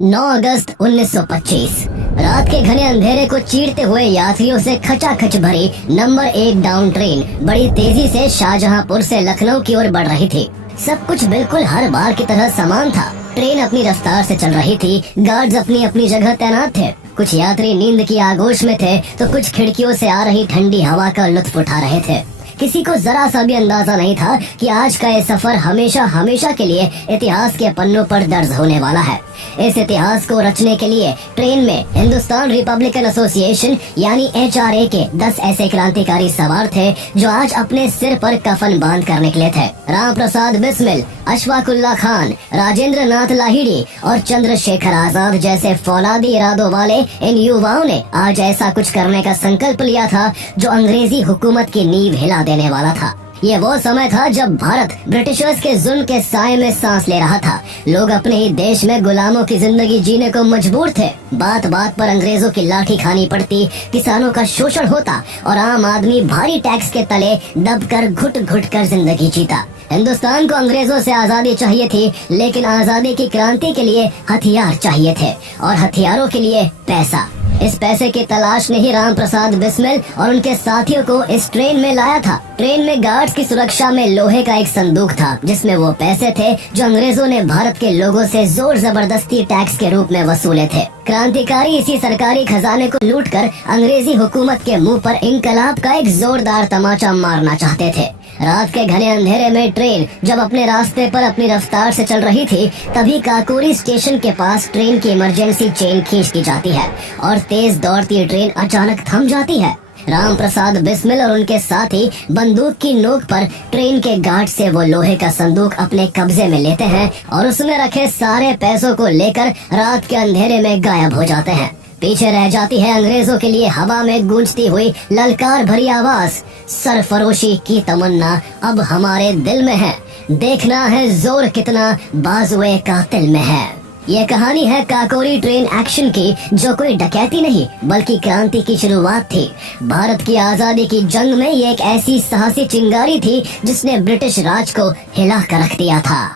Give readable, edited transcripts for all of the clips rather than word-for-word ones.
9 अगस्त 1925 रात के घने अंधेरे को चीरते हुए यात्रियों से खचाखच भरी नंबर 1 डाउन ट्रेन बड़ी तेजी से शाहजहांपुर से लखनऊ की ओर बढ़ रही थी। सब कुछ बिल्कुल हर बार की तरह समान था। ट्रेन अपनी रफ्तार से चल रही थी। गार्ड्स अपनी अपनी जगह तैनात थे। कुछ यात्री नींद की आगोश में थे तो कुछ खिड़कियों से आ रही ठंडी हवा का लुत्फ उठा रहे थे। किसी को जरा सा भी अंदाजा नहीं था कि आज का ये सफर हमेशा हमेशा के लिए इतिहास के पन्नों पर दर्ज होने वाला है। इस इतिहास को रचने के लिए ट्रेन में हिंदुस्तान रिपब्लिकन एसोसिएशन यानी HRA के 10 ऐसे क्रांतिकारी सवार थे जो आज अपने सिर पर कफन बांध कर निकले थे। राम प्रसाद बिस्मिल, अशफाकुल्ला खान, राजेंद्र नाथ लाहिड़ी और चंद्रशेखर आजाद जैसे फौलादी इरादों वाले इन युवाओं ने आज ऐसा कुछ करने का संकल्प लिया था जो अंग्रेजी हुकूमत की नींव हिला देने वाला था। ये वो समय था जब भारत ब्रिटिशर्स के जुल्म के साए में सांस ले रहा था। लोग अपने ही देश में गुलामों की जिंदगी जीने को मजबूर थे। बात बात पर अंग्रेजों की लाठी खानी पड़ती, किसानों का शोषण होता और आम आदमी भारी टैक्स के तले दबकर घुट घुट कर जिंदगी जीता। हिंदुस्तान को अंग्रेजों से आजादी चाहिए थी, लेकिन आजादी की क्रांति के लिए हथियार चाहिए थे और हथियारों के लिए पैसा। इस पैसे की तलाश ने ही राम प्रसाद बिस्मिल और उनके साथियों को इस ट्रेन में लाया था। ट्रेन में गार्ड्स की सुरक्षा में लोहे का एक संदूक था जिसमें वो पैसे थे जो अंग्रेजों ने भारत के लोगों से जोर जबरदस्ती टैक्स के रूप में वसूले थे। क्रांतिकारी इसी सरकारी खजाने को लूटकर अंग्रेजी हुकूमत के मुंह पर इनकलाब का एक जोरदार तमाचा मारना चाहते थे। रात के घने अंधेरे में ट्रेन जब अपने रास्ते पर अपनी रफ्तार से चल रही थी, तभी काकोरी स्टेशन के पास ट्रेन की इमरजेंसी चेन खींच दी जाती है और तेज दौड़ती ट्रेन अचानक थम जाती है। राम प्रसाद बिस्मिल और उनके साथी बंदूक की नोक पर ट्रेन के गार्ड से वो लोहे का संदूक अपने कब्जे में लेते हैं और उसमें रखे सारे पैसों को लेकर रात के अंधेरे में गायब हो जाते हैं। पीछे रह जाती है अंग्रेजों के लिए हवा में गूंजती हुई ललकार भरी आवाज, सरफरोशी की तमन्ना अब हमारे दिल में है, देखना है जोर कितना बाजुए कातिल में है। ये कहानी है काकोरी ट्रेन एक्शन की, जो कोई डकैती नहीं बल्कि क्रांति की शुरुआत थी। भारत की आजादी की जंग में ये एक ऐसी साहसी चिंगारी थी जिसने ब्रिटिश राज को हिला कर रख दिया था।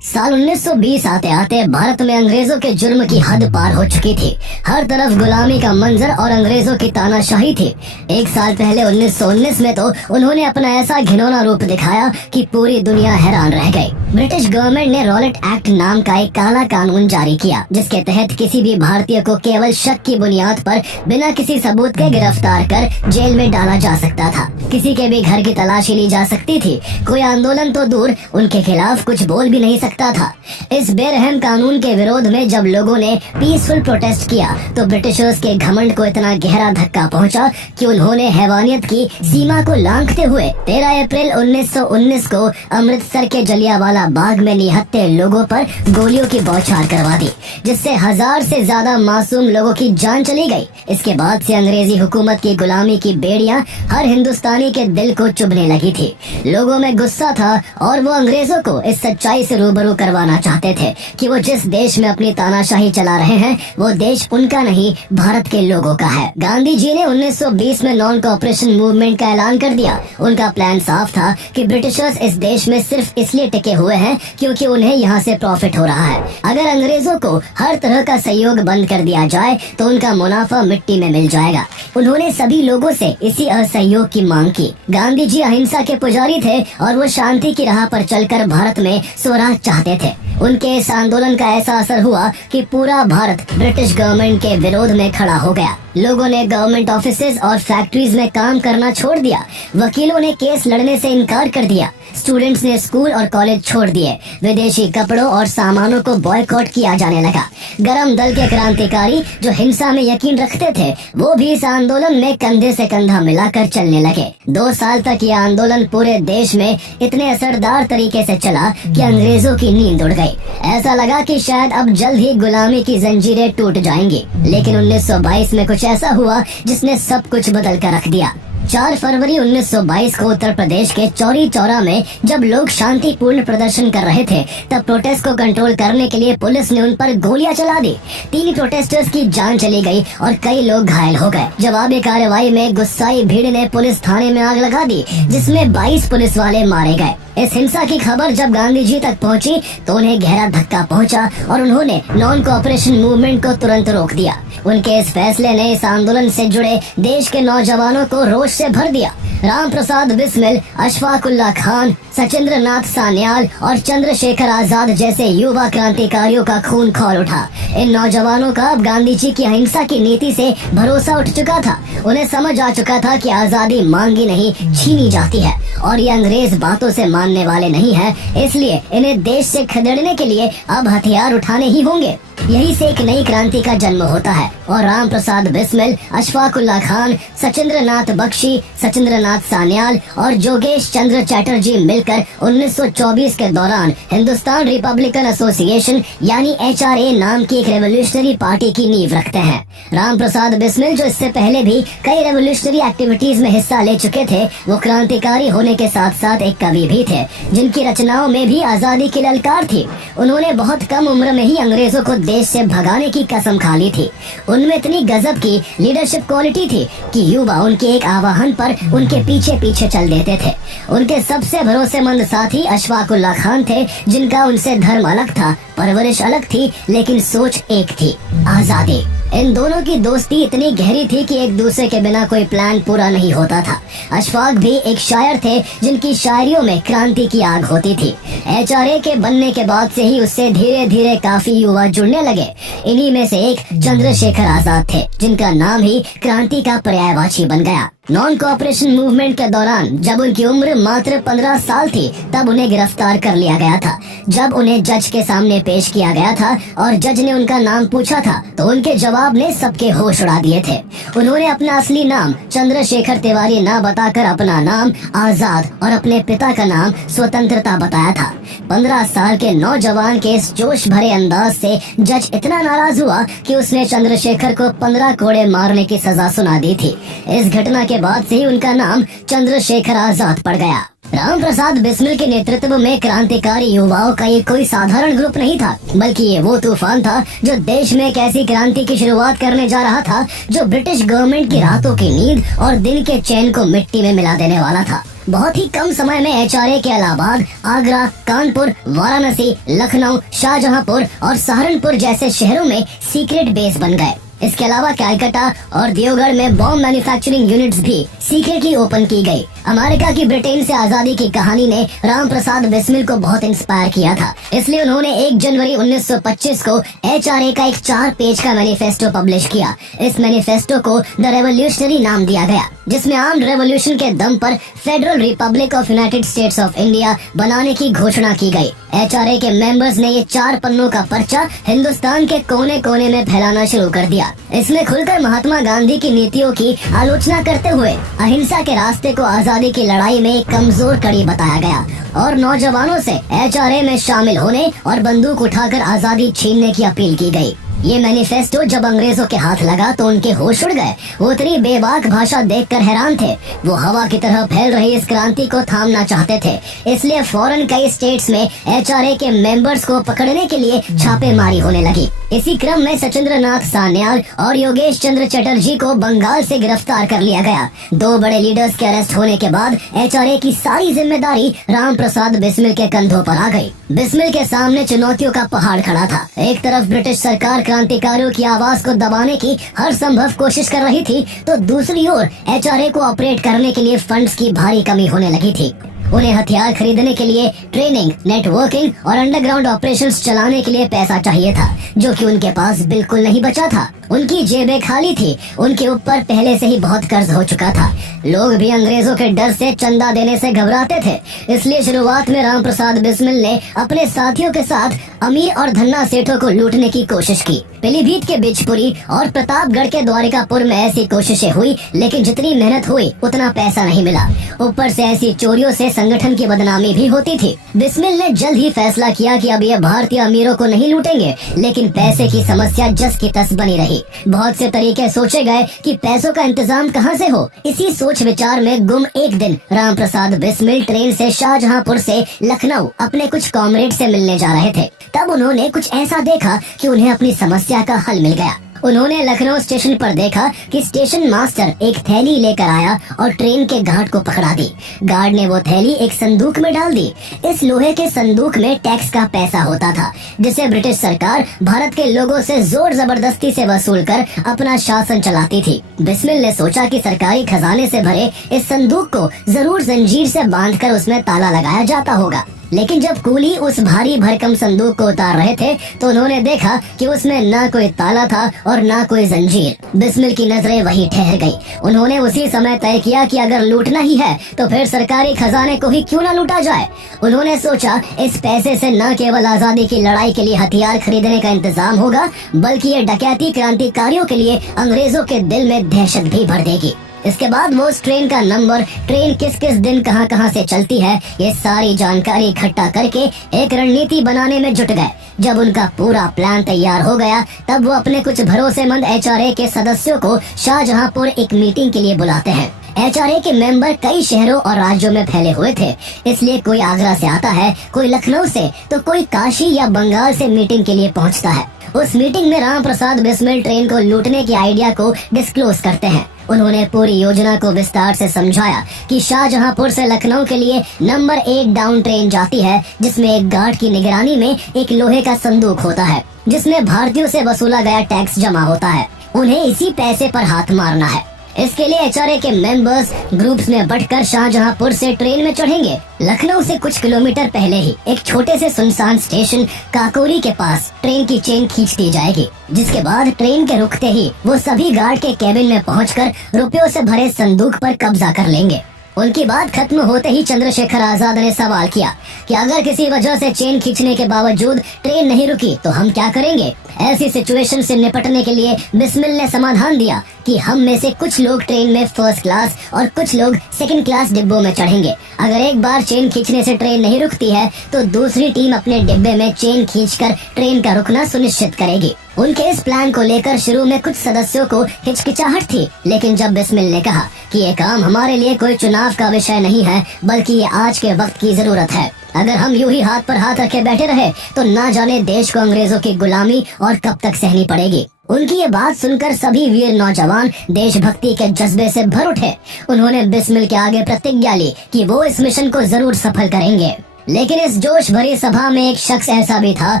साल 1920 आते आते भारत में अंग्रेजों के जुर्म की हद पार हो चुकी थी। हर तरफ गुलामी का मंजर और अंग्रेजों की तानाशाही थी। एक साल पहले 1919 में तो उन्होंने अपना ऐसा घिनौना रूप दिखाया कि पूरी दुनिया हैरान रह गई। ब्रिटिश गवर्नमेंट ने रॉलेट एक्ट नाम का एक काला कानून जारी किया जिसके तहत किसी भी भारतीय को केवल शक की बुनियाद पर बिना किसी सबूत के गिरफ्तार कर जेल में डाला जा सकता था। किसी के भी घर की तलाशी ली जा सकती थी। कोई आंदोलन तो दूर, उनके खिलाफ कुछ बोल भी नहीं सकता था। इस बेरहम कानून के विरोध में जब लोगों ने पीसफुल प्रोटेस्ट किया तो ब्रिटिशर्स के घमंड को इतना गहरा धक्का पहुंचा कि उन्होंने हैवानियत की सीमा को लांघते हुए 13 अप्रैल 1919 को अमृतसर के जलियांवाला बाग में निहत्थे लोगों पर गोलियों की बौछार करवा दी, जिससे 1000 से ज्यादा मासूम लोगों की जान चली गई। इसके बाद से अंग्रेजी हुकूमत की गुलामी की बेड़ियां हर हिंदुस्तानी के दिल को चुभने लगी थी। लोगों में गुस्सा था और वो अंग्रेजों को इस सच्चाई से रूबरू करवाना चाहते थे कि वो जिस देश में अपनी तानाशाही चला रहे हैं वो देश उनका नहीं, भारत के लोगों का है। गांधी जी ने 1920 में नॉन कोऑपरेशन मूवमेंट का ऐलान कर दिया। उनका प्लान साफ था कि ब्रिटिशर्स इस देश में सिर्फ इसलिए टिके हुए हैं क्योंकि उन्हें यहाँ से प्रॉफिट हो रहा है। अगर अंग्रेजों को हर तरह का सहयोग बंद कर दिया जाए तो उनका मुनाफा मिट्टी में मिल जाएगा। उन्होंने सभी लोगों से इसी असहयोग की मांग की। गांधी जी अहिंसा के पुजारी थे और वो शांति की राह पर चलकर भारत में स्वराज चाहते थे। उनके इस आंदोलन का ऐसा असर हुआ कि पूरा भारत ब्रिटिश गवर्नमेंट के विरोध में खड़ा हो गया। लोगों ने गवर्नमेंट ऑफिसेज और फैक्ट्रीज में काम करना छोड़ दिया। वकीलों ने केस लड़ने से इनकार कर दिया। स्टूडेंट्स ने स्कूल और कॉलेज छोड़ दिए। विदेशी कपड़ों और सामानों को बॉयकॉट किया जाने लगा। गरम दल के क्रांतिकारी जो हिंसा में यकीन रखते थे वो भी इस आंदोलन में कंधे से कंधा मिलाकर चलने लगे। 2 साल तक ये आंदोलन पूरे देश में इतने असरदार तरीके से चला कि अंग्रेजों की नींद उड़ गई। ऐसा लगा कि शायद अब जल्द ही गुलामी की जंजीरें टूट जाएंगी। लेकिन 1922 में कुछ ऐसा हुआ जिसने सब कुछ बदल कर रख दिया। 4 फरवरी 1922 को उत्तर प्रदेश के चौरी चौरा में जब लोग शांतिपूर्ण प्रदर्शन कर रहे थे, तब प्रोटेस्ट को कंट्रोल करने के लिए पुलिस ने उन पर गोलियां चला दी। 3 प्रोटेस्टर्स की जान चली गई और कई लोग घायल हो गए। जवाबी कार्रवाई में गुस्साई भीड़ ने पुलिस थाने में आग लगा दी, जिसमें 22 पुलिस वाले मारे गए। इस हिंसा की खबर जब गांधी जी तक पहुंची तो उन्हें गहरा धक्का पहुंचा और उन्होंने नॉन कोऑपरेशन मूवमेंट को तुरंत रोक दिया। उनके इस फैसले ने इस आंदोलन से जुड़े देश के नौजवानों को रोष से भर दिया। राम प्रसाद बिस्मिल, अशफाक उल्लाह खान, सचिंद्र नाथ सान्याल और चंद्रशेखर आजाद जैसे युवा क्रांतिकारियों का खून खौल उठा। इन नौजवानों का अब गांधी जी की अहिंसा की नीति से भरोसा उठ चुका था। उन्हें समझ आ चुका था कि आजादी मांगी नहीं, छीनी जाती है और ये अंग्रेज बातों से मानने वाले नहीं है। इसलिए इन्हें देश से खदेड़ने के लिए अब हथियार उठाने ही होंगे। यही से एक नई क्रांति का जन्म होता है और राम प्रसाद बिस्मिल, अशफाक उल्लाह खान, सचिंद्र नाथ बख्शी, सचिंद्र नाथ सान्याल और जोगेश चंद्र चैटर्जी मिलकर 1924 के दौरान हिंदुस्तान रिपब्लिकन एसोसिएशन यानी HRA नाम की एक रेवोल्यूशनरी पार्टी की नींव रखते हैं। राम प्रसाद बिस्मिल, जो इससे पहले भी कई रेवोल्यूशनरी एक्टिविटीज में हिस्सा ले चुके थे, वो क्रांतिकारी होने के साथ साथ एक कवि भी थे, जिनकी रचनाओं में भी आजादी की ललकार थी। उन्होंने बहुत कम उम्र में ही अंग्रेजों को देश से भगाने की कसम खा ली थी। उनमें इतनी गजब की लीडरशिप क्वालिटी थी कि युवा उनके एक आह्वान पर उनके पीछे पीछे चल देते थे। उनके सबसे भरोसेमंद साथी अशफाक उल्लाह खान थे, जिनका उनसे धर्म अलग था, परवरिश अलग थी, लेकिन सोच एक थी, आजादी। इन दोनों की दोस्ती इतनी गहरी थी कि एक दूसरे के बिना कोई प्लान पूरा नहीं होता था। अशफाक भी एक शायर थे, जिनकी शायरियों में क्रांति की आग होती थी। HRA के बनने के बाद से ही उससे धीरे धीरे काफी युवा जुड़ने लगे। इन्हीं में से एक चंद्रशेखर आजाद थे, जिनका नाम ही क्रांति का पर्यायवाची बन गया। नॉन कोऑपरेशन मूवमेंट के दौरान जब उनकी उम्र मात्र 15 साल थी, तब उन्हें गिरफ्तार कर लिया गया था। जब उन्हें जज के सामने पेश किया गया था और जज ने उनका नाम पूछा था, तो उनके जवाब ने सबके होश उड़ा दिए थे। उन्होंने अपना असली नाम चंद्रशेखर तिवारी ना बताकर अपना नाम आजाद और अपने पिता का नाम स्वतंत्रता बताया था। 15 साल के नौजवान के इस जोश भरे अंदाज से जज इतना नाराज हुआ कि उसने चंद्रशेखर को 15 कोड़े मारने की सजा सुना दी थी। इस घटना के बाद से ही उनका नाम चंद्रशेखर आजाद पड़ गया। राम प्रसाद बिस्मिल के नेतृत्व में क्रांतिकारी युवाओं का ये कोई साधारण ग्रुप नहीं था, बल्कि ये वो तूफान था जो देश में एक ऐसी क्रांति की शुरुआत करने जा रहा था जो ब्रिटिश गवर्नमेंट की रातों की नींद और दिन के चैन को मिट्टी में मिला देने वाला था। बहुत ही कम समय में HRA के इलाहाबाद, आगरा, कानपुर, वाराणसी, लखनऊ, शाहजहांपुर और सहारनपुर जैसे शहरों में सीक्रेट बेस बन गए। इसके अलावा कलकत्ता और देवगढ़ में बॉम्ब मैन्युफैक्चरिंग यूनिट्स भी सीक्रेटली ओपन की गई। अमेरिका की ब्रिटेन से आजादी की कहानी ने राम प्रसाद बिस्मिल को बहुत इंस्पायर किया था, इसलिए उन्होंने 1 जनवरी 1925 को HRA का एक 4 पेज का मैनिफेस्टो पब्लिश किया। इस मैनिफेस्टो को द रेवोल्यूशनरी नाम दिया गया, जिसमें आर्म्ड रेवोल्यूशन के दम पर federal Republic of United states of India बनाने की घोषणा की गई। HRA के मेंबर्स ने ये 4 पन्नों का पर्चा हिंदुस्तान के कोने कोने में फैलाना शुरू कर दिया। इसमें खुलकर महात्मा गांधी की नीतियों की आलोचना करते हुए अहिंसा के रास्ते को आजादी की लड़ाई में एक कमजोर कड़ी बताया गया और नौजवानों से HRA में शामिल होने और बंदूक उठाकर आजादी छीनने की अपील की गई। ये मैनिफेस्टो जब अंग्रेजों के हाथ लगा तो उनके होश उड़ गए। वो इतनी बेबाक भाषा देखकर हैरान थे। वो हवा की तरह फैल रही इस क्रांति को थामना चाहते थे, इसलिए फौरन कई स्टेट्स में HRA के मेंबर्स को पकड़ने के लिए छापेमारी होने लगी। इसी क्रम में सचिंद्र नाथ सान्याल और योगेश चंद्र चटर्जी को बंगाल से गिरफ्तार कर लिया गया। 2 बड़े लीडर्स के अरेस्ट होने के बाद HRA की सारी जिम्मेदारी राम प्रसाद बिस्मिल के कंधों पर आ गई। बिस्मिल के सामने चुनौतियों का पहाड़ खड़ा था। एक तरफ ब्रिटिश सरकार क्रांतिकारियों की आवाज को दबाने की हर संभव कोशिश कर रही थी, तो दूसरी ओर HRA को ऑपरेट करने के लिए फंड्स की भारी कमी होने लगी थी। उन्हें हथियार खरीदने के लिए ट्रेनिंग, नेटवर्किंग और अंडरग्राउंड ऑपरेशंस चलाने के लिए पैसा चाहिए था, जो कि उनके पास बिल्कुल नहीं बचा था। उनकी जेबें खाली थी। उनके ऊपर पहले से ही बहुत कर्ज हो चुका था। लोग भी अंग्रेजों के डर से चंदा देने से घबराते थे। इसलिए शुरुआत में राम प्रसाद बिस्मिल ने अपने साथियों के साथ अमीर और धन्ना सेठों को लूटने की कोशिश की। पीलीभीत के बिजपुरी और प्रतापगढ़ के द्वारिकापुर में ऐसी कोशिशें हुई, लेकिन जितनी मेहनत हुई उतना पैसा नहीं मिला। ऊपर से ऐसी चोरियों से संगठन की बदनामी भी होती थी। बिस्मिल ने जल्द ही फैसला किया कि अब ये भारतीय अमीरों को नहीं लूटेंगे, लेकिन पैसे की समस्या जस की तस बनी रही। थी। बहुत से तरीके सोचे गए कि पैसों का इंतजाम कहाँ से हो। इसी सोच विचार में गुम एक दिन राम प्रसाद बिस्मिल ट्रेन से शाहजहांपुर से लखनऊ अपने कुछ कॉमरेड से मिलने जा रहे थे। तब उन्होंने कुछ ऐसा देखा कि उन्हें अपनी समस्या का हल मिल गया। उन्होंने लखनऊ स्टेशन पर देखा कि स्टेशन मास्टर एक थैली लेकर आया और ट्रेन के गार्ड को पकड़ा दी। गार्ड ने वो थैली एक संदूक में डाल दी। इस लोहे के संदूक में टैक्स का पैसा होता था, जिसे ब्रिटिश सरकार भारत के लोगों से जोर जबरदस्ती से वसूल कर अपना शासन चलाती थी। बिस्मिल ने सोचा कि सरकारी खजाने से भरे इस संदूक को जरूर जंजीर से बांधकर उसमें ताला लगाया जाता होगा। लेकिन जब कूली उस भारी भरकम संदूक को उतार रहे थे तो उन्होंने देखा कि उसमें ना कोई ताला था और ना कोई जंजीर। बिस्मिल की नजरें वहीं ठहर गई। उन्होंने उसी समय तय किया कि अगर लूटना ही है तो फिर सरकारी खजाने को ही क्यों ना लूटा जाए। उन्होंने सोचा इस पैसे से न केवल आजादी की लड़ाई के लिए हथियार खरीदने का इंतजाम होगा, बल्कि ये डकैती क्रांतिकारियों के लिए अंग्रेजों के दिल में दहशत भी भर देगी। इसके बाद वो उस ट्रेन का नंबर, ट्रेन किस किस दिन कहां से चलती है, ये सारी जानकारी इकट्ठा करके एक रणनीति बनाने में जुट गए। जब उनका पूरा प्लान तैयार हो गया तब वो अपने कुछ भरोसेमंद HRA के सदस्यों को शाहजहांपुर एक मीटिंग के लिए बुलाते हैं। HRA के मेंबर कई शहरों और राज्यों में फैले हुए थे, इसलिए कोई आगरा से आता है, कोई लखनऊ से, तो कोई काशी या बंगाल से मीटिंग के लिए पहुंचता है। उस मीटिंग में राम प्रसाद बिस्मिल ट्रेन को लूटने के आइडिया को डिस्क्लोज करते हैं। उन्होंने पूरी योजना को विस्तार से समझाया कि शाहजहांपुर से लखनऊ के लिए नंबर 1 डाउन ट्रेन जाती है, जिसमें एक गार्ड की निगरानी में एक लोहे का संदूक होता है, जिसमें भारतीयों से वसूला गया टैक्स जमा होता है। उन्हें इसी पैसे पर हाथ मारना है। इसके लिए HRA के मेंबर्स ग्रुप्स में बंटकर शाहजहांपुर से ट्रेन में चढ़ेंगे। लखनऊ से कुछ किलोमीटर पहले ही एक छोटे से सुनसान स्टेशन काकोरी के पास ट्रेन की चेन खींच दी जाएगी, जिसके बाद ट्रेन के रुकते ही वो सभी गार्ड के केबिन में पहुंचकर रुपयों से भरे संदूक पर कब्जा कर लेंगे। उनकी बात खत्म होते ही चंद्रशेखर आजाद ने सवाल किया कि अगर किसी वजह से चेन खींचने के बावजूद ट्रेन नहीं रुकी तो हम क्या करेंगे। ऐसी सिचुएशन से निपटने के लिए बिस्मिल ने समाधान दिया कि हम में से कुछ लोग ट्रेन में फर्स्ट क्लास और कुछ लोग सेकंड क्लास डिब्बों में चढ़ेंगे। अगर एक बार चेन खींचने से ट्रेन नहीं रुकती है तो दूसरी टीम अपने डिब्बे में चेन खींचकर ट्रेन का रुकना सुनिश्चित करेगी। उनके इस प्लान को लेकर शुरू में कुछ सदस्यों को हिचकिचाहट थी, लेकिन जब बिस्मिल ने कहा कि ये काम हमारे लिए कोई चुनाव का विषय नहीं है, बल्कि ये आज के वक्त की जरूरत है। अगर हम यूं ही हाथ पर हाथ रखे बैठे रहे तो ना जाने देश को अंग्रेजों की गुलामी और कब तक सहनी पड़ेगी। उनकी ये बात सुनकर सभी वीर नौजवान देशभक्ति के जज्बे से भर उठे। उन्होंने बिस्मिल के आगे प्रतिज्ञा ली कि वो इस मिशन को जरूर सफल करेंगे। लेकिन इस जोश भरी सभा में एक शख्स ऐसा भी था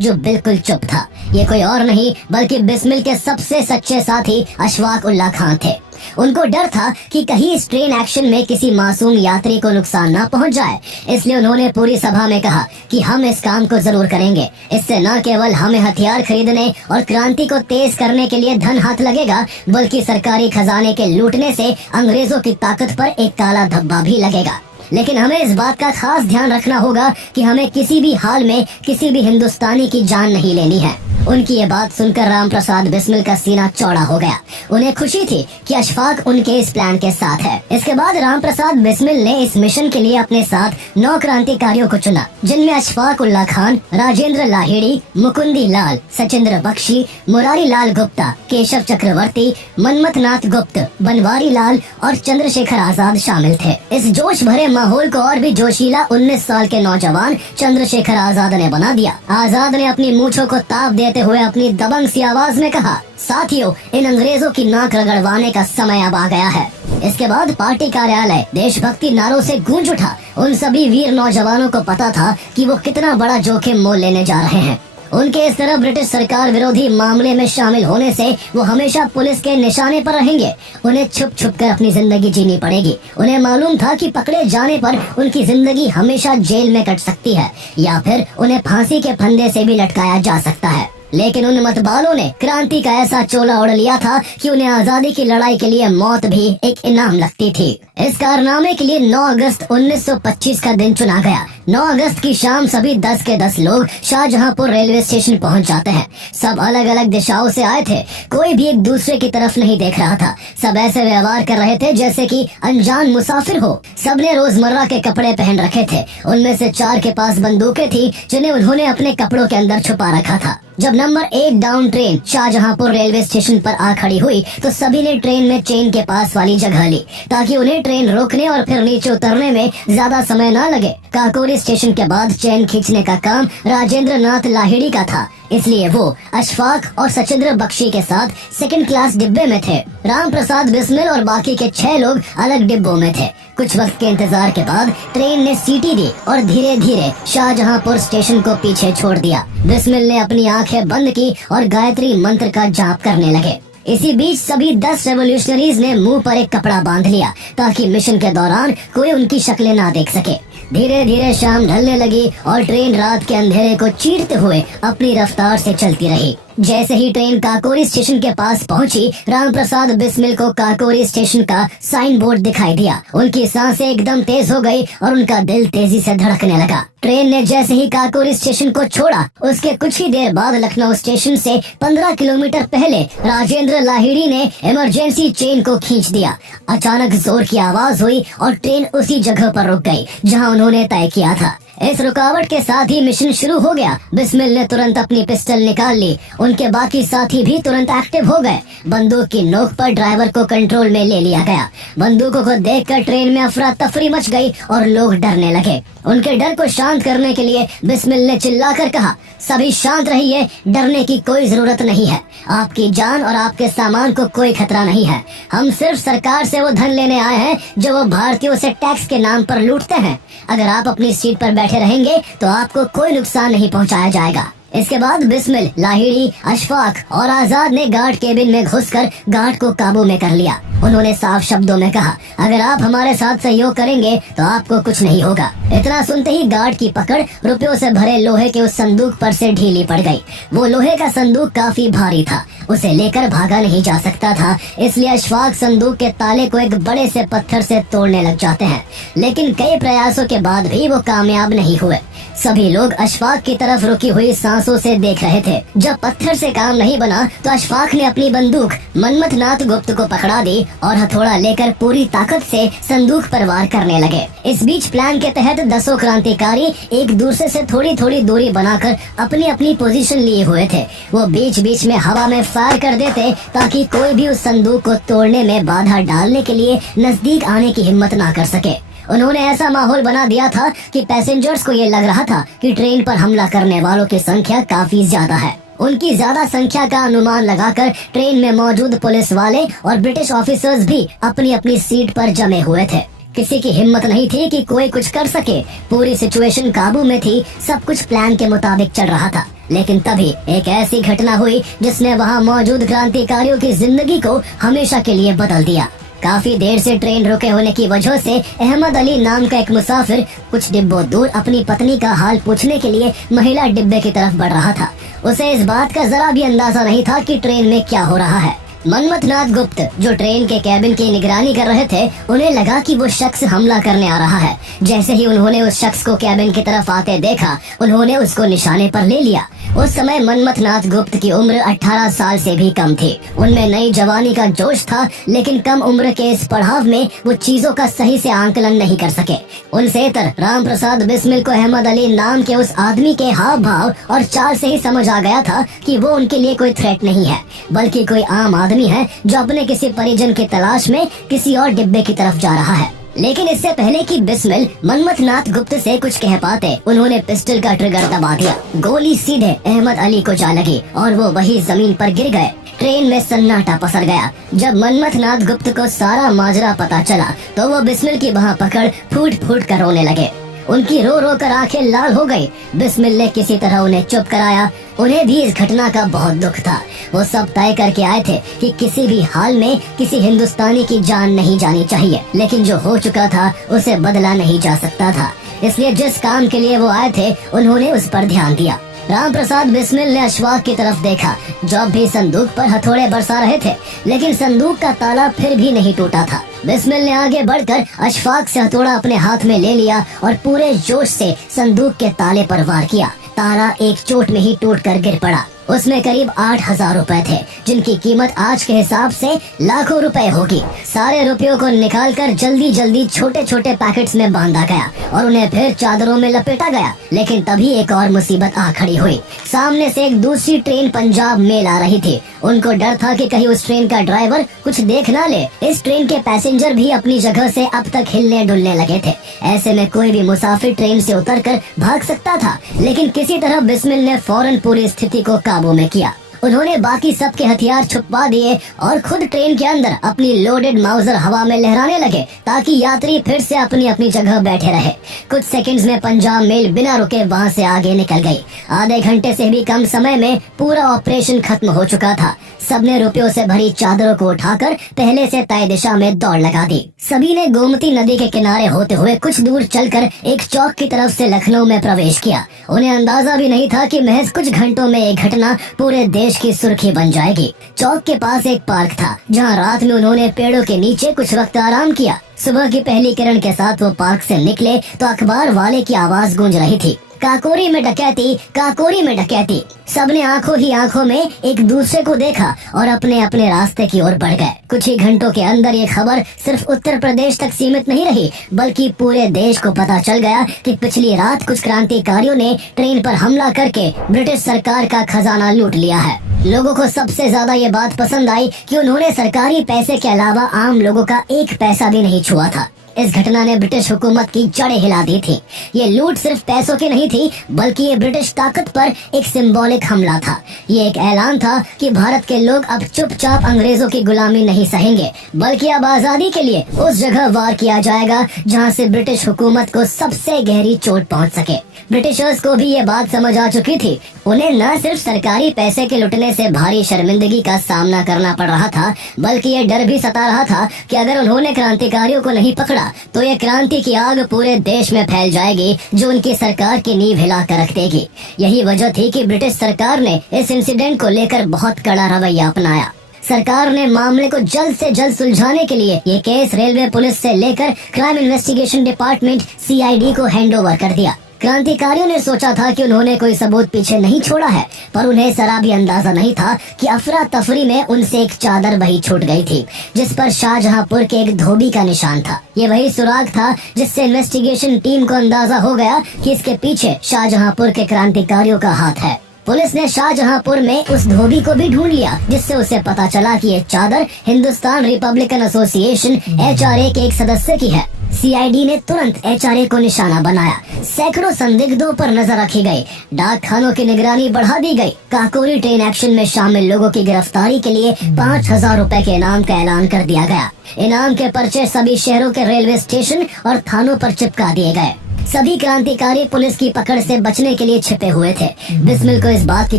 जो बिल्कुल चुप था। ये कोई और नहीं बल्कि बिस्मिल के सबसे सच्चे साथी अशफाक उल्लाह खान थे। उनको डर था कि कहीं इस ट्रेन एक्शन में किसी मासूम यात्री को नुकसान ना पहुंच जाए, इसलिए उन्होंने पूरी सभा में कहा कि हम इस काम को जरूर करेंगे। इससे न केवल हमें हथियार खरीदने और क्रांति को तेज करने के लिए धन हाथ लगेगा, बल्कि सरकारी खजाने के लूटने से अंग्रेजों की ताकत पर एक काला धब्बा भी लगेगा। लेकिन हमें इस बात का खास ध्यान रखना होगा कि हमें किसी भी हाल में किसी भी हिंदुस्तानी की जान नहीं लेनी है। उनकी ये बात सुनकर राम प्रसाद बिस्मिल का सीना चौड़ा हो गया। उन्हें खुशी थी कि अशफाक उनके इस प्लान के साथ है। इसके बाद राम प्रसाद बिस्मिल ने इस मिशन के लिए अपने साथ 9 क्रांतिकारियों को चुना, जिनमें अशफाक उल्लाह खान, राजेंद्र लाहिड़ी, मुकुंदी लाल, सचिंद्र बख्शी, मुरारी लाल गुप्ता, केशव चक्रवर्ती, मनमथ नाथ गुप्त, बनवारी लाल और चंद्रशेखर आजाद शामिल थे। इस जोश भरे माहौल को और भी जोशीला 19 साल के नौजवान चंद्रशेखर आजाद ने बना दिया। आजाद ने अपनी मूंछों को ताप देते हुए अपनी दबंग सी आवाज में कहा, साथियों, इन अंग्रेजों की नाक रगड़वाने का समय अब आ गया है। इसके बाद पार्टी कार्यालय देशभक्ति नारों से गूंज उठा। उन सभी वीर नौजवानों को पता था कि वो कितना बड़ा जोखिम मोल लेने जा रहे हैं। उनके इस तरह ब्रिटिश सरकार विरोधी मामले में शामिल होने से वो हमेशा पुलिस के निशाने पर रहेंगे। उन्हें छुप छुप कर अपनी जिंदगी जीनी पड़ेगी। उन्हें मालूम था कि पकड़े जाने पर उनकी जिंदगी हमेशा जेल में कट सकती है या फिर उन्हें फांसी के फंदे से भी लटकाया जा सकता है। लेकिन उन मतवालों ने क्रांति का ऐसा चोला ओढ़ लिया था कि उन्हें आजादी की लड़ाई के लिए मौत भी एक इनाम लगती थी। इस कारनामे के लिए 9 अगस्त 1925 का दिन चुना गया। 9 अगस्त की शाम सभी 10 के 10 लोग शाहजहांपुर रेलवे स्टेशन पहुंच जाते हैं। सब अलग अलग दिशाओं से आए थे। कोई भी एक दूसरे की तरफ नहीं देख रहा था। सब ऐसे व्यवहार कर रहे थे जैसे कि अनजान मुसाफिर हो। सबने रोजमर्रा के कपड़े पहन रखे थे। उनमें से 4 के पास बंदूकें थी, जिन्हें उन्होंने अपने कपड़ों के अंदर छुपा रखा था। जब number 1 down train Shahjahanpur railway station पर आ खड़ी हुई तो सभी ने ट्रेन में चेन के पास वाली जगह ली ताकि उन्हें ट्रेन रोकने और फिर नीचे उतरने में ज्यादा समय न लगे। काकोरी स्टेशन के बाद चेन खींचने का काम राजेंद्र नाथ लाहिड़ी का था, इसलिए वो अशफाक और सचिंद्र बख्शी के साथ सेकंड क्लास डिब्बे में थे। राम प्रसाद बिस्मिल और बाकी के 6 लोग अलग डिब्बों में थे। कुछ वक्त के इंतजार के बाद ट्रेन ने सीटी दी और धीरे धीरे शाहजहांपुर स्टेशन को पीछे छोड़ दिया। बिस्मिल ने अपनी आंखें बंद की और गायत्री मंत्र का जाप करने लगे। इसी बीच सभी 10 रेवोल्यूशनरीज ने मुंह पर एक कपड़ा बांध लिया ताकि मिशन के दौरान कोई उनकी शक्लें ना देख सके। धीरे धीरे शाम ढलने लगी और ट्रेन रात के अंधेरे को चीरते हुए अपनी रफ्तार से चलती रही। जैसे ही ट्रेन काकोरी स्टेशन के पास पहुंची, राम प्रसाद बिस्मिल को काकोरी स्टेशन का साइन बोर्ड दिखाई दिया। उनकी सांसें एकदम तेज हो गई और उनका दिल तेजी से धड़कने लगा। ट्रेन ने जैसे ही काकोरी स्टेशन को छोड़ा, उसके कुछ ही देर बाद लखनऊ स्टेशन से 15 किलोमीटर पहले राजेंद्र लाहिड़ी ने इमरजेंसी चेन को खींच दिया। अचानक जोर की आवाज हुई और ट्रेन उसी जगह पर रुक गई जहां उन्होंने तय किया था। इस रुकावट के साथ ही मिशन शुरू हो गया। बिस्मिल ने तुरंत अपनी पिस्टल निकाल ली। उनके बाकी साथी भी तुरंत एक्टिव हो गए। बंदूक की नोक पर ड्राइवर को कंट्रोल में ले लिया गया। बंदूकों को देखकर ट्रेन में अफरा तफरी मच गई और लोग डरने लगे। उनके डर को शांत करने के लिए बिस्मिल ने चिल्लाकर कहा, सभी शांत रहिए, डरने की कोई जरूरत नहीं है। आपकी जान और आपके सामान को कोई खतरा नहीं है। हम सिर्फ सरकार से वो धन लेने आए हैं जो वो भारतीयों से टैक्स के नाम पर लूटते हैं। अगर आप अपनी सीट पर बैठे रहेंगे तो आपको कोई नुकसान नहीं पहुंचाया जाएगा। इसके बाद बिस्मिल, लाहिड़ी, अशफाक और आजाद ने गार्ड केबिन में घुसकर गार्ड को काबू में कर लिया। उन्होंने साफ शब्दों में कहा, अगर आप हमारे साथ सहयोग करेंगे तो आपको कुछ नहीं होगा। इतना सुनते ही गार्ड की पकड़ रुपयों से भरे लोहे के उस संदूक पर से ढीली पड़ गई। वो लोहे का संदूक काफी भारी था, उसे लेकर भागा नहीं जा सकता था, इसलिए अशफाक संदूक के ताले को एक बड़े से पत्थर से तोड़ने लग जाते हैं, लेकिन कई प्रयासों के बाद भी वो कामयाब नहीं हुए। सभी लोग अशफाक की तरफ रुकी हुई सांसों से देख रहे थे। जब पत्थर से काम नहीं बना तो अशफाक ने अपनी बंदूक मनमथनाथ गुप्त को पकड़ा दी और हथौड़ा लेकर पूरी ताकत से संदूक पर वार करने लगे। इस बीच प्लान के तहत 10 क्रांतिकारी एक दूसरे से थोड़ी थोड़ी दूरी बनाकर अपनी अपनी पोजीशन लिए हुए थे। वो बीच बीच में हवा में फायर कर देते ताकि कोई भी उस संदूक को तोड़ने में बाधा डालने के लिए नजदीक आने की हिम्मत ना कर सके। उन्होंने ऐसा माहौल बना दिया था कि पैसेंजर्स को ये लग रहा था कि ट्रेन पर हमला करने वालों की संख्या काफी ज्यादा है। उनकी ज्यादा संख्या का अनुमान लगाकर ट्रेन में मौजूद पुलिस वाले और ब्रिटिश ऑफिसर्स भी अपनी अपनी सीट पर जमे हुए थे। किसी की हिम्मत नहीं थी कि कोई कुछ कर सके। पूरी सिचुएशन काबू में थी, सब कुछ प्लान के मुताबिक चल रहा था। लेकिन तभी एक ऐसी घटना हुई जिसने वहाँ मौजूद क्रांतिकारियों की जिंदगी को हमेशा के लिए बदल दिया। काफी देर से ट्रेन रुके होने की वजह से अहमद अली नाम का एक मुसाफिर कुछ डिब्बों दूर अपनी पत्नी का हाल पूछने के लिए महिला डिब्बे की तरफ बढ़ रहा था। उसे इस बात का जरा भी अंदाजा नहीं था कि ट्रेन में क्या हो रहा है। मनमथनाथ गुप्त जो ट्रेन के कैबिन की निगरानी कर रहे थे, उन्हें लगा कि वो शख्स हमला करने आ रहा है। जैसे ही उन्होंने उस शख्स को कैबिन की तरफ आते देखा, उन्होंने उसको निशाने पर ले लिया। उस समय मनमथनाथ गुप्त की उम्र 18 साल से भी कम थी। उनमें नई जवानी का जोश था, लेकिन कम उम्र के इस पड़ाव में वो चीजों का सही से आंकलन नहीं कर सके। उनसे इतर राम प्रसाद बिस्मिल को अहमद अली नाम के उस आदमी के हाव भाव और चाल से ही समझ आ गया था कि वो उनके लिए कोई थ्रेट नहीं है, बल्कि कोई आम आदमी है जो अपने किसी परिजन की तलाश में किसी और डिब्बे की तरफ जा रहा है। लेकिन इससे पहले कि बिस्मिल मनमथनाथ गुप्त से कुछ कह पाते, उन्होंने पिस्टल का ट्रिगर दबा दिया। गोली सीधे अहमद अली को जा लगी और वो वही जमीन पर गिर गए। ट्रेन में सन्नाटा पसर गया। जब मनमथनाथ गुप्त को सारा माजरा पता चला तो वो बिस्मिल की बाह पकड़ फूट फूट कर रोने लगे। उनकी रो रो कर आंखें लाल हो गई। बिस्मिल ने किसी तरह उन्हें चुप कराया। उन्हें भी इस घटना का बहुत दुख था। वो सब तय करके आए थे कि किसी भी हाल में किसी हिंदुस्तानी की जान नहीं जानी चाहिए, लेकिन जो हो चुका था उसे बदला नहीं जा सकता था। इसलिए जिस काम के लिए वो आए थे, उन्होंने उस पर ध्यान दिया। राम प्रसाद बिस्मिल ने अशफाक की तरफ देखा, जो अब भी संदूक पर हथौड़े बरसा रहे थे, लेकिन संदूक का ताला फिर भी नहीं टूटा था। बिस्मिल ने आगे बढ़कर अशफाक से हथौड़ा अपने हाथ में ले लिया और पूरे जोश से संदूक के ताले पर वार किया। ताला एक चोट में ही टूटकर गिर पड़ा। उसमें करीब 8,000 रुपए थे, जिनकी कीमत आज के हिसाब से लाखों रुपए होगी। सारे रुपयों को निकालकर जल्दी जल्दी छोटे छोटे पैकेट्स में बांधा गया और उन्हें फिर चादरों में लपेटा गया। लेकिन तभी एक और मुसीबत आ खड़ी हुई। सामने से एक दूसरी ट्रेन पंजाब मेल आ रही थी। उनको डर था कि कहीं उस ट्रेन का ड्राइवर कुछ देख ना ले। इस ट्रेन के पैसेंजर भी अपनी जगह से अब तक हिलने डुलने लगे थे। ऐसे में कोई भी मुसाफिर ट्रेन से उतरकर भाग सकता था, लेकिन किसी तरह बिस्मिल ने फौरन पूरी स्थिति को काबू में किया। उन्होंने बाकी सबके हथियार छुपवा दिए और खुद ट्रेन के अंदर अपनी लोडेड माउजर हवा में लहराने लगे ताकि यात्री फिर से अपनी अपनी जगह बैठे रहे। कुछ सेकंड्स में पंजाब मेल बिना रुके वहां से आगे निकल गई। आधे घंटे से भी कम समय में पूरा ऑपरेशन खत्म हो चुका था। सबने रुपयों से भरी चादरों को उठाकर पहले से तय दिशा में दौड़ लगा दी। सभी ने गोमती नदी के किनारे होते हुए कुछ दूर चलकर एक चौक की तरफ से लखनऊ में प्रवेश किया। उन्हें अंदाजा भी नहीं था कि महज कुछ घंटों में एक घटना पूरे देश की सुर्खी बन जाएगी। चौक के पास एक पार्क था, जहां रात में उन्होंने पेड़ों के नीचे कुछ वक्त आराम किया। सुबह की पहली किरण के साथ वो पार्क से निकले तो अखबार वाले की आवाज गूंज रही थी, काकोरी में डकैती, काकोरी में डकैती। सबने आंखों ही आंखों में एक दूसरे को देखा और अपने अपने रास्ते की ओर बढ़ गए। कुछ ही घंटों के अंदर ये खबर सिर्फ उत्तर प्रदेश तक सीमित नहीं रही, बल्कि पूरे देश को पता चल गया कि पिछली रात कुछ क्रांतिकारियों ने ट्रेन पर हमला करके ब्रिटिश सरकार का खजाना लूट लिया है। लोगों को सबसे ज्यादा ये बात पसंद आई कि उन्होंने सरकारी पैसे के अलावा आम लोगों का एक पैसा भी नहीं छुआ था। इस घटना ने ब्रिटिश हुकूमत की जड़ें हिला दी थी। ये लूट सिर्फ पैसों की नहीं थी, बल्कि ये ब्रिटिश ताकत पर एक सिंबॉलिक हमला था। ये एक ऐलान था कि भारत के लोग अब चुपचाप अंग्रेजों की गुलामी नहीं सहेंगे, बल्कि अब आजादी के लिए उस जगह वार किया जाएगा जहां से ब्रिटिश हुकूमत को सबसे गहरी चोट पहुंच सके। ब्रिटिशर्स को भी ये बात समझ आ चुकी थी। उन्हें न सिर्फ सरकारी पैसे के लुटने से भारी शर्मिंदगी का सामना करना पड़ रहा था, बल्कि ये डर भी सता रहा था कि अगर उन्होंने क्रांतिकारियों को नहीं पकड़ा तो ये क्रांति की आग पूरे देश में फैल जाएगी, जो उनकी सरकार की नींव हिला कर रख देगी। यही वजह थी कि ब्रिटिश सरकार ने इस इंसिडेंट को लेकर बहुत कड़ा रवैया अपनाया। सरकार ने मामले को जल्द से जल्द सुलझाने के लिए ये केस रेलवे पुलिस से लेकर क्राइम इन्वेस्टिगेशन डिपार्टमेंट CID को हैंडओवर कर दिया। क्रांतिकारियों ने सोचा था कि उन्होंने कोई सबूत पीछे नहीं छोड़ा है, पर उन्हें जरा भी अंदाजा नहीं था कि अफरा तफरी में उनसे एक चादर वही छूट गई थी, जिस पर शाहजहांपुर के एक धोबी का निशान था। ये वही सुराग था जिससे इन्वेस्टिगेशन टीम को अंदाजा हो गया कि इसके पीछे शाहजहांपुर के क्रांतिकारियों का हाथ है। पुलिस ने शाहजहांपुर में उस धोबी को भी ढूंढ लिया, जिससे उसे पता चला कि ये चादर हिंदुस्तान रिपब्लिकन एसोसिएशन HRA के एक सदस्य की है। CID ने तुरंत HRA को निशाना बनाया। सैकड़ों संदिग्धों पर नजर रखी गई। डाक खानों की निगरानी बढ़ा दी गई। काकोरी ट्रेन एक्शन में शामिल लोगों की गिरफ्तारी के लिए 5,000 रुपए के इनाम का ऐलान कर दिया गया। इनाम के पर्चे सभी शहरों के रेलवे स्टेशन और थानों पर चिपका दिए गए। सभी क्रांतिकारी पुलिस की पकड़ से बचने के लिए छिपे हुए थे। बिस्मिल को इस बात की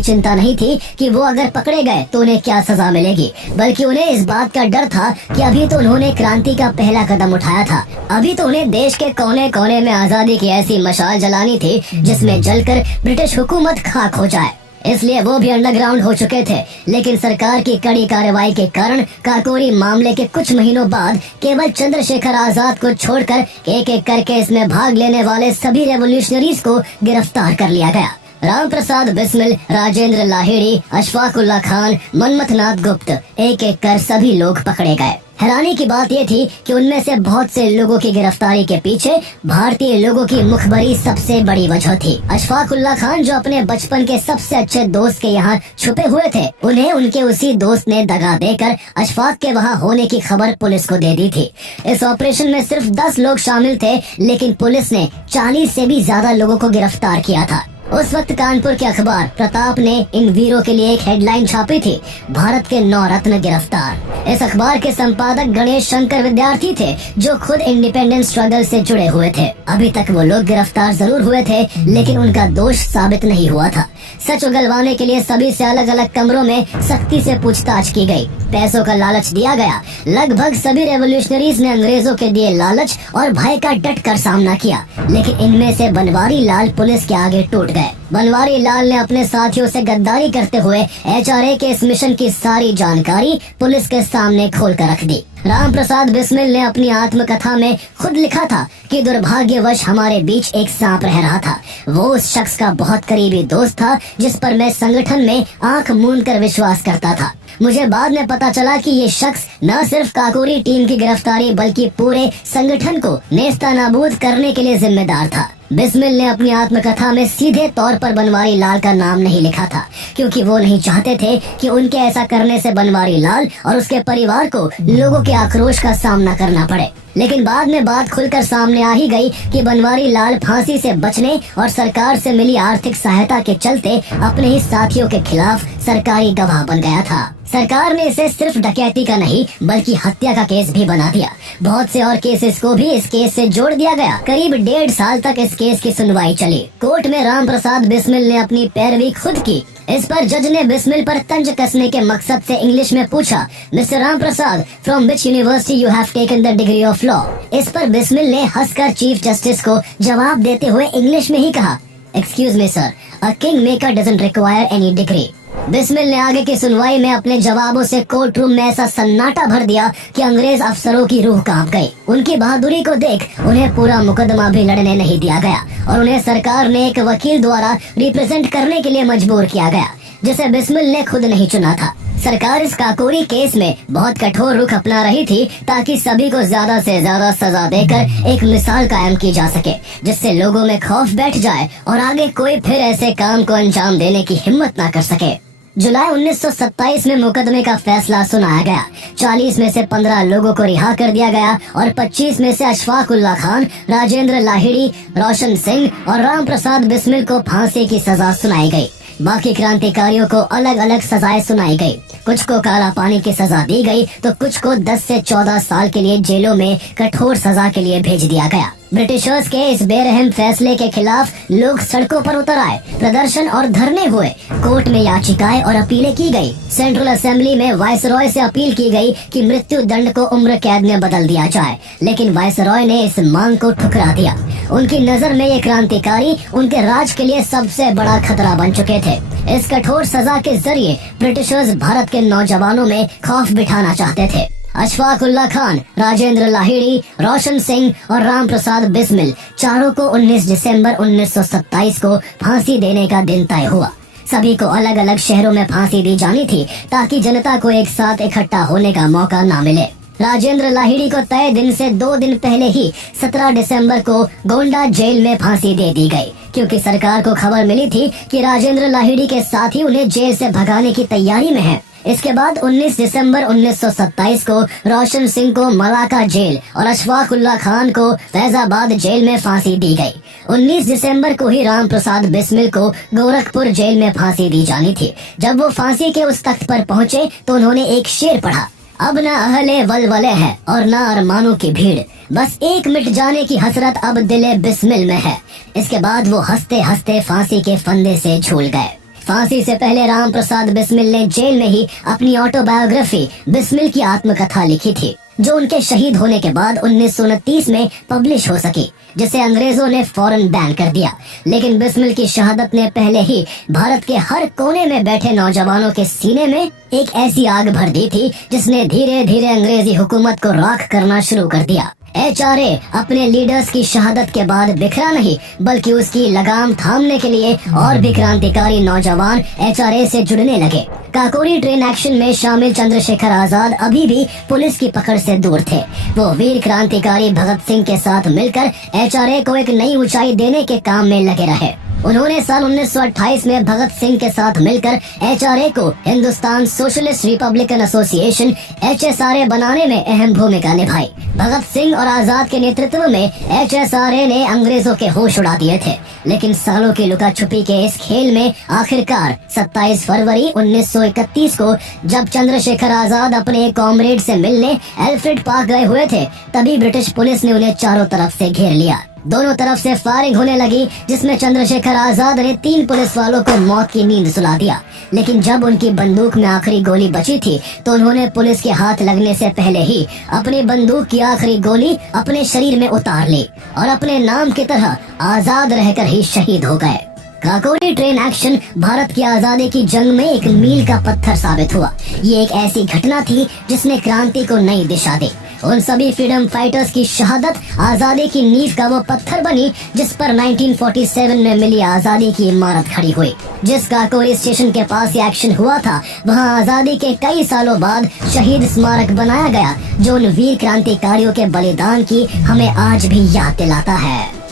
चिंता नहीं थी कि वो अगर पकड़े गए तो उन्हें क्या सजा मिलेगी, बल्कि उन्हें इस बात का डर था कि अभी तो उन्होंने क्रांति का पहला कदम उठाया था। अभी तो उन्हें देश के कोने कोने में आजादी की ऐसी मशाल जलानी थी जिसमें जलकर ब्रिटिश हुकूमत खाक हो जाए। इसलिए वो भी अंडरग्राउंड हो चुके थे। लेकिन सरकार की कड़ी कार्रवाई के कारण काकोरी मामले के कुछ महीनों बाद केवल चंद्रशेखर आजाद को छोड़कर एक एक करके इसमें भाग लेने वाले सभी रेवोल्यूशनरीज को गिरफ्तार कर लिया गया। राम प्रसाद बिस्मिल, राजेंद्र लाहिड़ी, अशफाकुल्ला खान, मनमथनाथ गुप्त, एक एक कर सभी लोग पकड़े गए। हैरानी की बात यह थी कि उनमें से बहुत से लोगों की गिरफ्तारी के पीछे भारतीय लोगों की मुखबरी सबसे बड़ी वजह थी। अशफाकुल्ला खान, जो अपने बचपन के सबसे अच्छे दोस्त के यहाँ छुपे हुए थे, उन्हें उनके उसी दोस्त ने दगा देकर अशफाक के वहाँ होने की खबर पुलिस को दे दी थी। इस ऑपरेशन में सिर्फ 10 लोग शामिल थे, लेकिन पुलिस ने 40 से भी ज्यादा लोगों को गिरफ्तार किया था। उस वक्त कानपुर के अखबार प्रताप ने इन वीरों के लिए एक हेडलाइन छापी थी, भारत के 9 रत्न गिरफ्तार। इस अखबार के संपादक गणेश शंकर विद्यार्थी थे, जो खुद इंडिपेंडेंस स्ट्रगल से जुड़े हुए थे। अभी तक वो लोग गिरफ्तार जरूर हुए थे, लेकिन उनका दोष साबित नहीं हुआ था। सच उगलवाने के लिए सभी से अलग अलग कमरों में सख्ती से पूछताछ की गई। पैसों का लालच दिया गया। लगभग सभी रेवोल्यूशनरीज ने अंग्रेजों के दिए लालच और भय का डट कर सामना किया, लेकिन इनमें से बनवारी लाल पुलिस के आगे टूट गए। बनवारी लाल ने अपने साथियों से गद्दारी करते हुए HRA के इस मिशन की सारी जानकारी पुलिस के सामने खोल कर रख दी। राम प्रसाद बिस्मिल ने अपनी आत्मकथा में खुद लिखा था कि दुर्भाग्यवश हमारे बीच एक सांप रह रहा था। वो उस शख्स का बहुत करीबी दोस्त था जिस पर मैं संगठन में आंख मूंद कर विश्वास करता था। मुझे बाद में पता चला कि ये शख्स न सिर्फ काकोरी टीम की गिरफ्तारी बल्कि पूरे संगठन को नेस्तनाबूद करने के लिए जिम्मेदार था। बिस्मिल ने अपनी आत्मकथा में सीधे तौर पर बनवारी लाल का नाम नहीं लिखा था, क्योंकि वो नहीं चाहते थे कि उनके ऐसा करने से बनवारी लाल और उसके परिवार को लोगों के आक्रोश का सामना करना पड़े। लेकिन बाद में बात खुलकर सामने आ ही गई कि बनवारी लाल फांसी से बचने और सरकार से मिली आर्थिक सहायता के चलते अपने ही साथियों के खिलाफ सरकारी गवाह बन गया था। सरकार ने इसे सिर्फ डकैती का नहीं बल्कि हत्या का केस भी बना दिया। बहुत से और केसेस को भी इस केस से जोड़ दिया गया। करीब 1.5 साल तक इस केस की सुनवाई चली। कोर्ट में राम प्रसाद बिस्मिल ने अपनी पैरवी खुद की। इस पर जज ने बिस्मिल पर तंज कसने के मकसद से इंग्लिश में पूछा, mister Ram Prasad, from which university you have taken the degree of law. इस पर बिस्मिल ने हंसकर चीफ जस्टिस को जवाब देते हुए इंग्लिश में ही कहा, excuse me sir, a king maker doesn't require any degree. Bismil ने आगे की सुनवाई में अपने जवाबों से कोर्ट रूम में ऐसा सन्नाटा भर दिया कि अंग्रेज अफसरों की रूह कांप गई। उनकी बहादुरी को देख उन्हें पूरा मुकदमा भी लड़ने नहीं दिया गया और उन्हें सरकार ने एक वकील द्वारा रिप्रेजेंट करने के लिए मजबूर किया गया, जिसे बिस्मिल ने खुद नहीं चुना था। सरकार इस काकोरी केस में बहुत कठोर रुख अपना रही थी ताकि सभी को ज्यादा से ज्यादा सजा देकर एक मिसाल कायम की जा सके, जिससे लोगों में खौफ बैठ जाए और आगे कोई फिर ऐसे काम को अंजाम देने की हिम्मत ना कर सके। जुलाई 1927 में मुकदमे का फैसला सुनाया गया। 40 में से 15 लोगों को रिहा कर दिया गया और 25 में से अशफाक उल्ला खान, राजेंद्र लाहिड़ी, रोशन सिंह और राम प्रसाद बिस्मिल को फांसी की सजा सुनाई गई। बाकी क्रांतिकारियों को अलग अलग सजाएं सुनाई गई। कुछ को काला पानी की सजा दी गई तो कुछ को 10 से 14 साल के लिए जेलों में कठोर सजा के लिए भेज दिया गया। ब्रिटिशर्स के इस बेरहम फैसले के खिलाफ लोग सड़कों पर उतर आए, प्रदर्शन और धरने हुए। कोर्ट में याचिकाएं और अपीलें की गई। सेंट्रल असेंबली में वायसरॉय से अपील की गई कि मृत्यु दंड को उम्र कैद में बदल दिया जाए, लेकिन वायसरॉय ने इस मांग को ठुकरा दिया। उनकी नजर में ये क्रांतिकारी उनके राज के लिए सबसे बड़ा खतरा बन चुके थे। इस कठोर सजा के जरिए ब्रिटिशर्स भारत के नौजवानों में खौफ बिठाना चाहते थे। अशफाक उल्ला खान, राजेंद्र लाहिड़ी, रोशन सिंह और राम प्रसाद बिस्मिल चारों को 19 दिसंबर 1927 को फांसी देने का दिन तय हुआ। सभी को अलग अलग शहरों में फांसी दी जानी थी ताकि जनता को एक साथ इकट्ठा होने का मौका न मिले। राजेंद्र लाहिड़ी को तय दिन से 2 दिन पहले ही 17 दिसंबर को गोंडा जेल में फांसी दे दी गई, क्योंकि सरकार को खबर मिली थी कि राजेंद्र लाहिड़ी के साथी उन्हें जेल से भगाने की तैयारी में है। इसके बाद 19 दिसंबर 1927 को रोशन सिंह को मलाका जेल और अशफाक उल्ला खान को फैजाबाद जेल में फांसी दी गई। 19 दिसंबर को ही राम प्रसाद बिस्मिल को गोरखपुर जेल में फांसी दी जानी थी। जब वो फांसी के उस तख्त पर पहुंचे तो उन्होंने एक शेर पढ़ा, अब न अहले वलवले है और न अरमानों की भीड़, बस एक मिट जाने की हसरत अब दिले बिस्मिल में है। इसके बाद वो हंसते हंसते फांसी के फंदे से झूल गए। फांसी से पहले राम प्रसाद बिस्मिल ने जेल में ही अपनी ऑटोबायोग्राफी बिस्मिल की आत्मकथा लिखी थी, जो उनके शहीद होने के बाद 1929 में पब्लिश हो सकी, जिसे अंग्रेजों ने फौरन बैन कर दिया। लेकिन बिस्मिल की शहादत ने पहले ही भारत के हर कोने में बैठे नौजवानों के सीने में एक ऐसी आग भर दी थी जिसने धीरे धीरे अंग्रेजी हुकूमत को राख करना शुरू कर दिया। HRA अपने लीडर्स की शहादत के बाद बिखरा नहीं, बल्कि उसकी लगाम थामने के लिए और भी क्रांतिकारी नौजवान HRA से जुड़ने लगे। काकोरी ट्रेन एक्शन में शामिल चंद्रशेखर आजाद अभी भी पुलिस की पकड़ से दूर थे। वो वीर क्रांतिकारी भगत सिंह के साथ मिलकर HRA को एक नई ऊंचाई देने के काम में लगे रहे। उन्होंने साल 1928 में भगत सिंह के साथ मिलकर HRA को Hindustan socialist Republican association HSRA बनाने में अहम भूमिका निभाई। भगत सिंह और आजाद के नेतृत्व में HSRA ने अंग्रेजों के होश उड़ा दिए थे, लेकिन सालों की लुका छुपी के इस खेल में आखिरकार 27 फरवरी 1931 को जब चंद्रशेखर आजाद अपने कॉमरेड से मिलने एल्फ्रेड पार्क गए हुए थे, तभी ब्रिटिश पुलिस ने उन्हें चारों तरफ से घेर लिया। दोनों तरफ से फायरिंग होने लगी, जिसमें चंद्रशेखर आजाद ने 3 पुलिस वालों को मौत की नींद सुला दिया। लेकिन जब उनकी बंदूक में आखिरी गोली बची थी तो उन्होंने पुलिस के हाथ लगने से पहले ही अपनी बंदूक की आखिरी गोली अपने शरीर में उतार ली और अपने नाम की तरह आजाद रहकर ही शहीद हो गए। काकोरी ट्रेन एक्शन भारत की आजादी की जंग में एक मील का पत्थर साबित हुआ। ये एक ऐसी घटना थी जिसने क्रांति को नई दिशा दी। उन सभी फ्रीडम फाइटर्स की शहादत आजादी की नींव का वो पत्थर बनी जिस पर 1947 में मिली आजादी की इमारत खड़ी हुई। जिस काकोरी स्टेशन के पास ये एक्शन हुआ था, वहाँ आजादी के कई सालों बाद शहीद स्मारक बनाया गया, जो उन वीर क्रांतिकारियों के बलिदान की हमें आज भी याद दिलाता है।